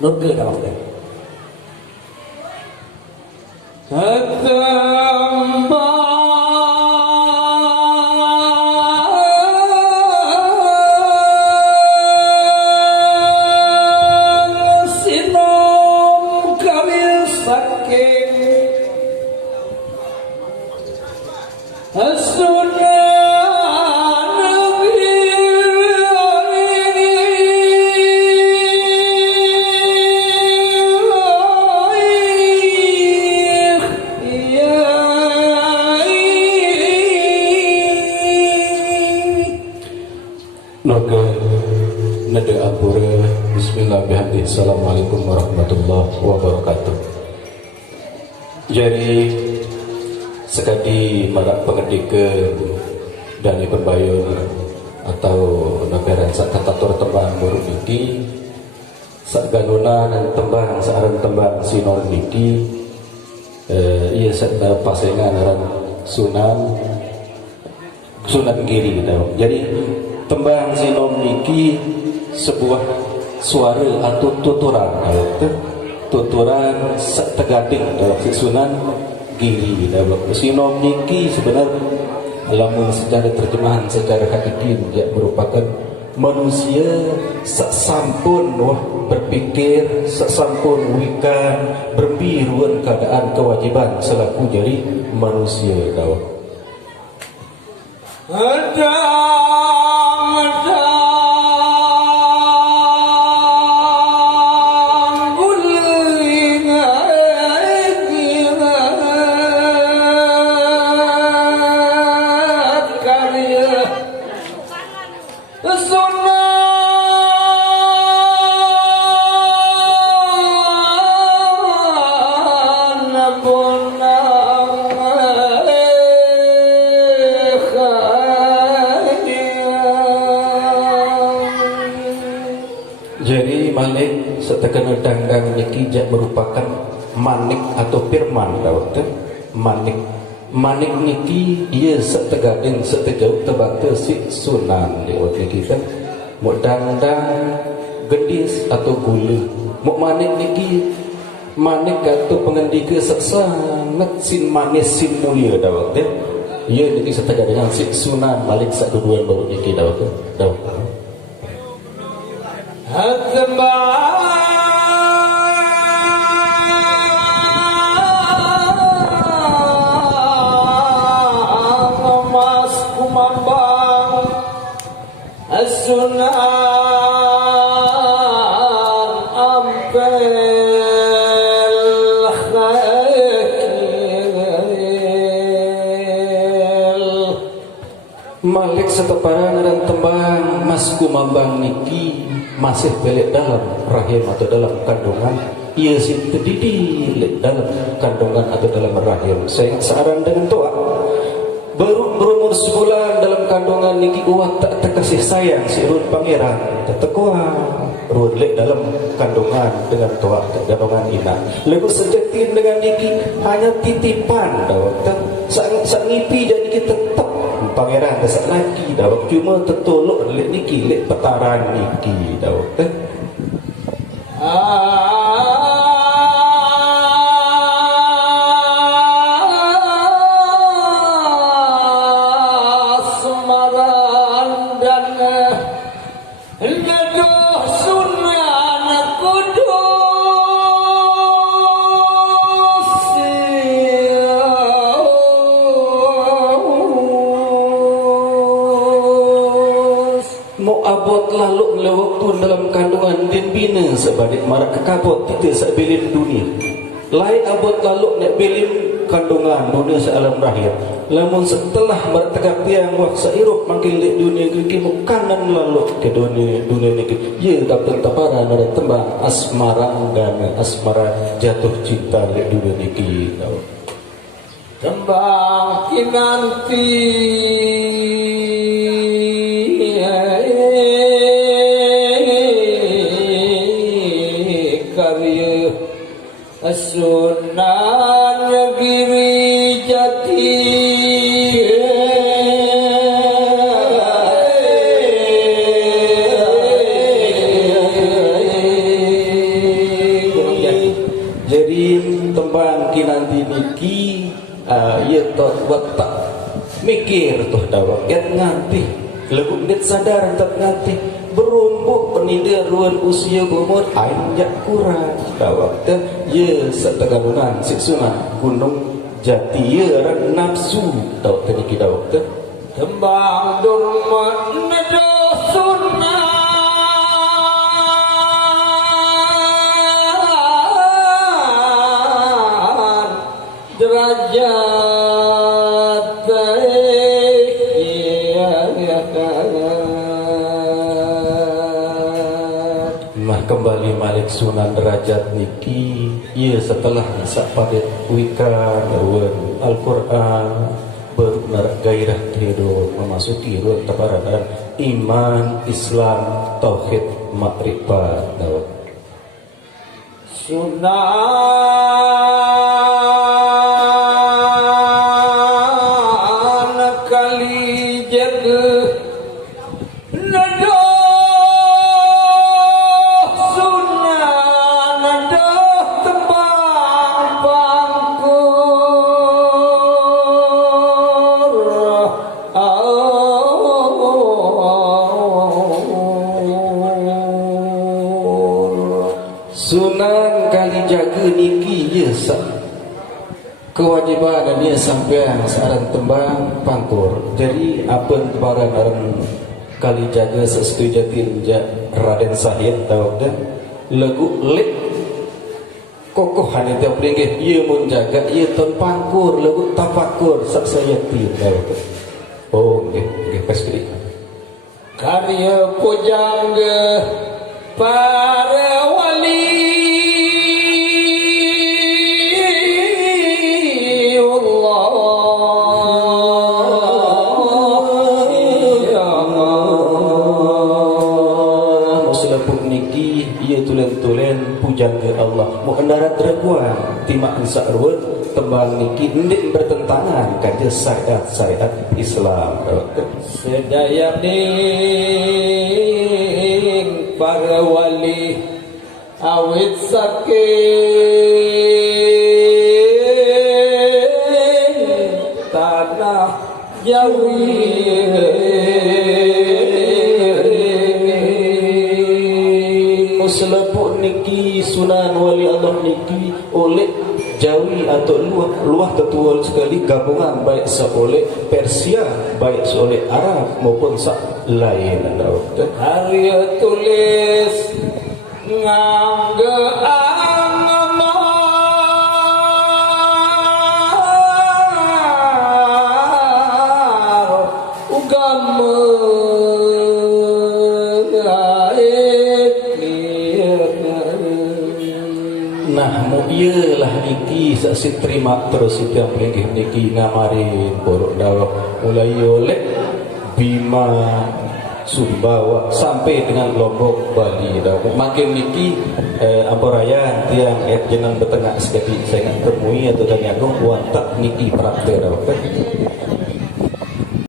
Nốt cười đọc đấy. Assalamualaikum warahmatullahi wabarakatuh. Jadi sekadi marak pengedika dan pembayun atau naberan sak katatur tembang baru niki sak ganuna dan tembang searan tembang sinon niki ia sedang pasengan aran Sunan Giri tahu. Jadi tembang sinon niki sebuah suara atau tuturan setegading dalam Sunan Giri dalam sinom niki sebenarnya alamun secara terjemahan secara hakiki dia merupakan manusia sampun berpikir sampun wikan berbiruan keadaan kewajiban selaku jadi manusia dalam setekan danggang niki jak merupakan manik atau firman daud manik niki dia setegading setejauh tebata si Sunan daud niki kan mau dandang gendis atau gula mau manik niki manik atau pengendika sangat sin manis sin mulia daud ia niki setegading si Sunan Malik sak keduaan baru niki daud Malik seteparan dan tembang Mas Kumambang niki masih belik dalam rahim atau dalam kandungan ia si terdidi dalam kandungan atau dalam rahim saya searan dengan tua baru berumur sebulan dalam kandungan niki uat tak terkasih sayang si Run Pangeran tertekua Run lek dalam kandungan dengan tua kandungan ina lalu sejetin dengan niki hanya titipan tak sang ngipi jadi kita tetap Pangeran kesak lagi dah cuma tertolok lek niki lek petaran niki dah Semaran dan Nadoh Sunan Kudus mau abot lalu waktu dalam kandungan din bina sebalik marak kekabot kita sebilin dunia lai abot lalu nak bilin kandungan dunia sealam rahim lamun setelah marak tegak tiang wak sairup makin lek dunia kiki mukanan lalu ke dunia niki ye dapat taparan ada tembang asmara dan asmara jatuh cinta lek dunia niki tembang kinanti Sunan Giri Jati nanti niki ia tot watak mikir tuh dawak ket nganti lebih net sadar tak nganti berumbuk penida ruan usia umur anjak kurang dawak dan ia setagalunan siksuna gunung jati ia nafsu tau tadi kita waktu tembang durma nado sunnah derajat mah kembali Malik Sunan derajat niki ia setelah sapadet wika ruan Al-Quran benar gairah hidup memasuki ruang tabaran iman Islam tauhid makrifat dawat Sunan kali jaga nado sunan nado tembang pangkur Sunan Kalijaga niki ye kewajiban dan dia sampean searan tembang pangkur. Jadi apa tebaran aran Kalijaga sesuatu jatin Raden Sahid tahu dah lagu lek kokohan itu pelinggih ia menjaga ia ton pangkur lagu tafakur sak saya tahu dah. Oh nggih pasti karya pujangga para wali tulen pujangga Allah mu andarat reguan timak sarwet tembang niki ndik bertentangan kaje syariat Islam sedaya ning para wali awit saking tanah Jawi selepuk niki Sunan Wali Allah niki oleh Jawi atau luah tetual sekali gabungan baik seoleh Persia baik seoleh Arab maupun sak lain karya tulis ngangge angamar ugama nah mu iyalah niki saksi terima terus itu yang pelinggih niki ngamarin borok dawak mulai oleh Bima Sumbawa sampai dengan Lombok Bali dawak makin niki Amporaya tiang jenang betengah sekali saya nak temui atau tanya aku wantak niki praktek dawak